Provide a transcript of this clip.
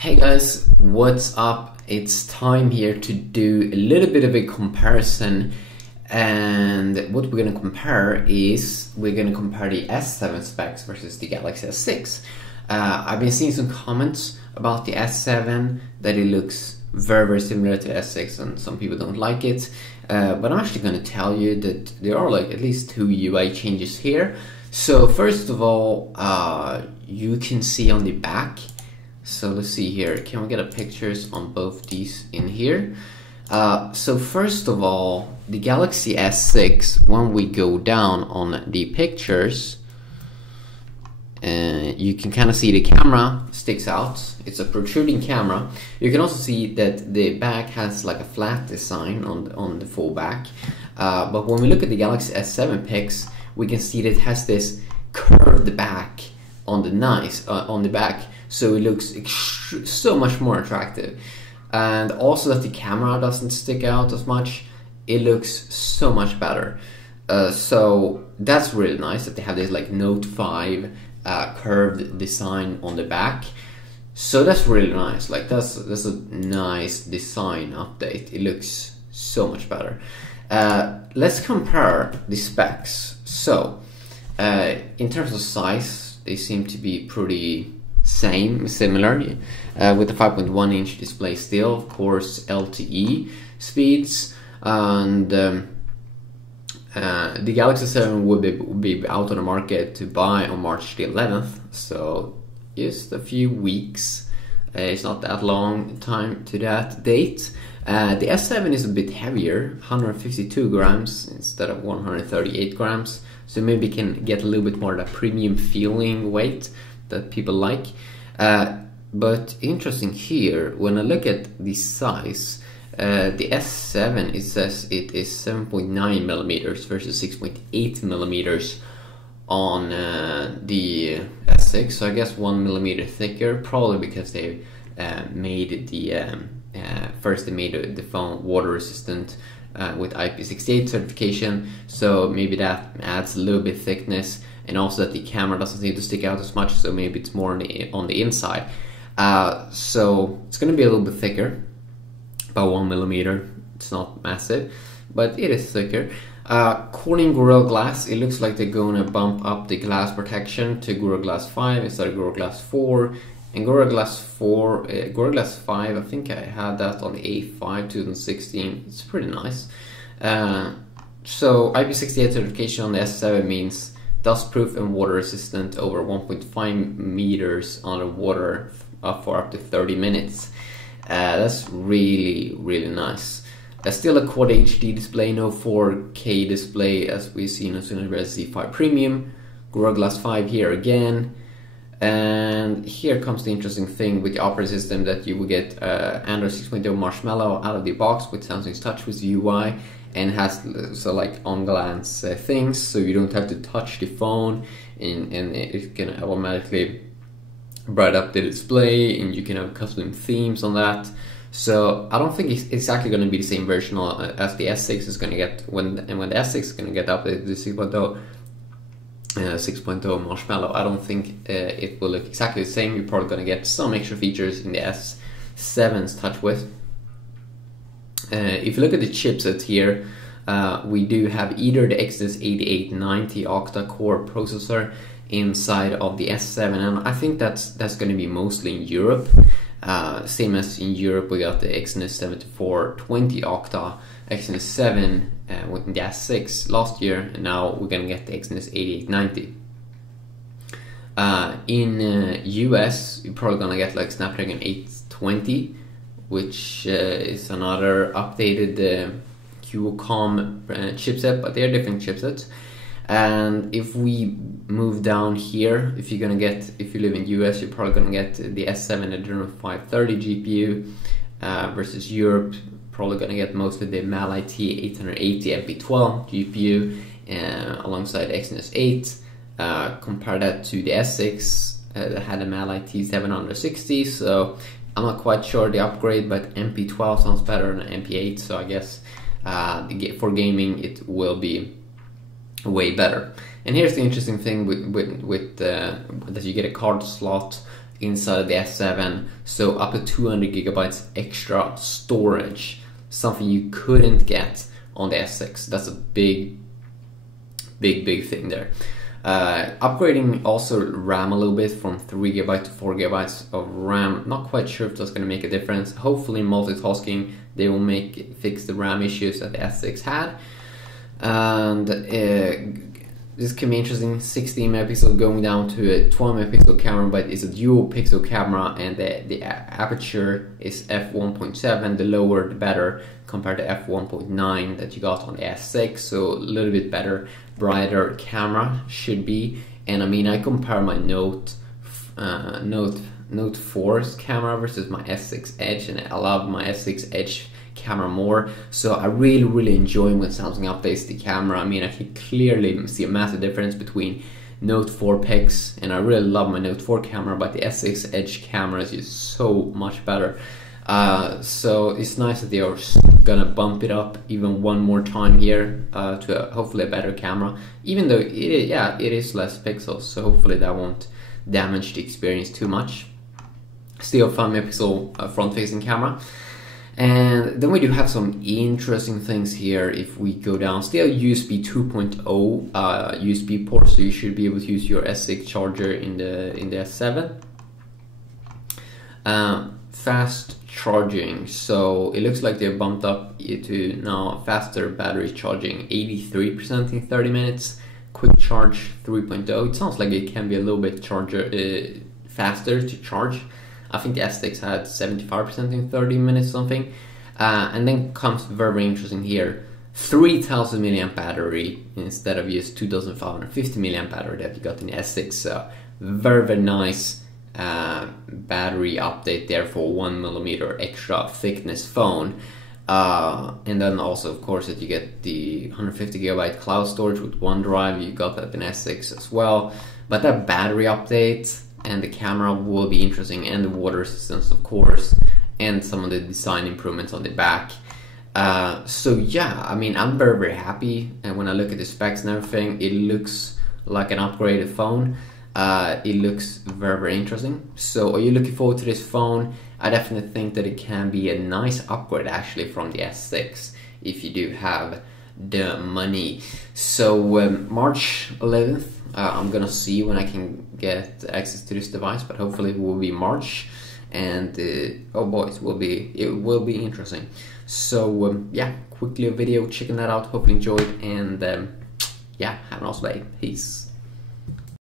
Hey guys, what's up? It's time here to do a little bit of a comparison, and what we're going to compare is we're going to compare the S7 specs versus the Galaxy S6. I've been seeing some comments about the S7 that it looks very similar to the S6 and some people don't like it, but I'm actually going to tell you that there are like at least two UI changes here. So first of all, you can see on the back. So let's see here, can we get a pictures on both these in here? So first of all, the Galaxy S6, when we go down on the pictures, you can kind of see the camera sticks out. It's a protruding camera. You can also see that the back has like a flat design on the full back. But when we look at the Galaxy S7 pics, we can see that it has this curved back on the back. So it looks so much more attractive, and also that the camera doesn't stick out as much. It looks so much better. So that's really nice that they have this like Note 5 curved design on the back. So that's really nice. Like that's a nice design update. It looks so much better. Let's compare the specs. So in terms of size, they seem to be pretty similar, with the 5.1-inch display still, of course, LTE speeds, and the Galaxy 7 will be out on the market to buy on March the 11th, so just a few weeks. It's not that long time to that date. The S7 is a bit heavier, 152 grams instead of 138 grams, so maybe can get a little bit more of that premium feeling weight that people like. But interesting here, when I look at the size, the S7, it says it is 7.9 millimeters versus 6.8 millimeters on the S6, so I guess 1 millimeter thicker, probably because they made the first they made the phone water resistant with IP68 certification, so maybe that adds a little bit thickness, and also that the camera doesn't seem to stick out as much, so maybe it's more on the inside. So it's going to be a little bit thicker, about 1 millimeter. It's not massive, but it is thicker. According to Gorilla Glass, it looks like they're going to bump up the glass protection to Gorilla Glass 5 instead of Gorilla Glass 4. And Gorilla Glass 5, I think I had that on the A5 2016. It's pretty nice. So IP68 certification on the S7 means dust-proof and water-resistant over 1.5 meters underwater for up to 30 minutes. That's really nice. Still a Quad HD display, no 4K display as we've seen as soon as Z5 Premium. Gorilla Glass 5 here again. And here comes the interesting thing with the operating system, that you will get Android 6.0 Marshmallow out of the box with Samsung's TouchWiz UI, and has so like on glance things, so you don't have to touch the phone, and it can automatically bright up the display, and you can have custom themes on that. So I don't think it's exactly going to be the same version as the S6 is going to get when the S6 is going to get updated to 6.0 Marshmallow. I don't think it will look exactly the same. You're probably going to get some extra features in the S7's TouchWiz. If you look at the chipset here, we do have either the Exynos 8890 octa-core processor inside of the S7, and I think that's going to be mostly in Europe. Same as in Europe, we got the Exynos 7420 octa, Exynos 7 with the S6 last year, and now we're going to get the Exynos 8890. In US, you're probably going to get like Snapdragon 820, which is another updated Qualcomm chipset, but they're different chipsets. And if we move down here, if you live in US, you're probably gonna get the S7 Adreno 530 GPU versus Europe, probably gonna get mostly the Mali T880 MP12 GPU alongside Exynos 8. Compare that to the S6 that had a Mali T760, so I'm not quite sure the upgrade, but MP12 sounds better than MP8, so I guess for gaming it will be way better. And here's the interesting thing with that you get a card slot inside of the S7, so up to 200 gigabytes extra storage, something you couldn't get on the S6. That's a big thing there. Upgrading also RAM a little bit from 3 GB to 4 GB of RAM. Not quite sure if that's going to make a difference. Hopefully multitasking, they will fix the RAM issues that the S6 had. And this can be interesting. 16 megapixel going down to a 12 megapixel camera, but it's a dual pixel camera, and the aperture is f1.7. The lower the better, compared to f1.9 that you got on the S6. So a little bit better, brighter camera should be. And I mean, I compare my Note 4's camera versus my S6 Edge, and I love my S6 Edge camera more. So I really enjoy when Samsung updates the camera. I mean, I can clearly see a massive difference between Note 4 pics, and I really love my Note 4 camera, but the S6 Edge camera is just so much better. So it's nice that they are gonna bump it up even one more time here to hopefully a better camera, even though it is less pixels, so hopefully that won't damage the experience too much. Still 5 megapixel front-facing camera. And then we do have some interesting things here. If we go down, still USB 2.0 USB port, so you should be able to use your S6 charger in the S7. Fast charging, so it looks like they bumped up to now faster battery charging, 83% in 30 minutes. Quick charge 3.0. It sounds like it can be a little bit faster to charge. I think the S6 had 75% in 30 minutes something. And then comes very interesting here, 3000 milliamp battery instead of just 2550 milliamp battery that you got in the S6. So very nice battery update there for 1mm extra thickness phone. And then also, of course, that you get the 150 GB cloud storage with OneDrive. You got that in S6 as well. But that battery update and the camera will be interesting, and the water resistance, of course, and some of the design improvements on the back. So yeah, I mean, I'm very happy, and when I look at the specs and everything, it looks like an upgraded phone. It looks very interesting. So are you looking forward to this phone? I definitely think that it can be a nice upgrade actually from the S6 if you do have the money. So March 11th, I'm gonna see when I can get access to this device, but hopefully it will be March, and oh boy, it will be interesting. So yeah, quickly a video checking that out. Hopefully enjoyed, and yeah, have an awesome day. Peace.